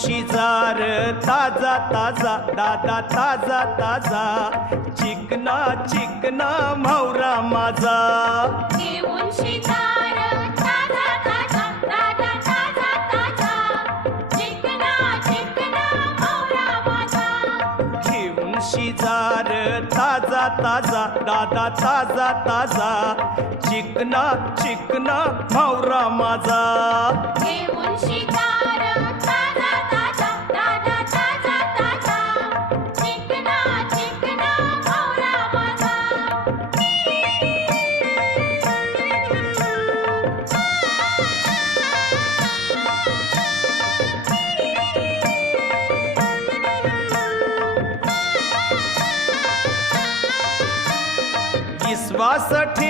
शिजार ताजा ताजा दादा ताजा ताजा चिकना चिकना म्हावरा माझा घेऊन शिजार ताजा ताजा दादा ताजा ताजा चिकना चिकना म्हावरा माझा घेऊन शिजार ताजा ताजा दादा ताजा ताजा चिकना चिकना म्हावरा माझा घेऊन शिजार ताजा ताजा दादा ताजा ताजा चिकना चिकना म्हावरा माझा विश्वास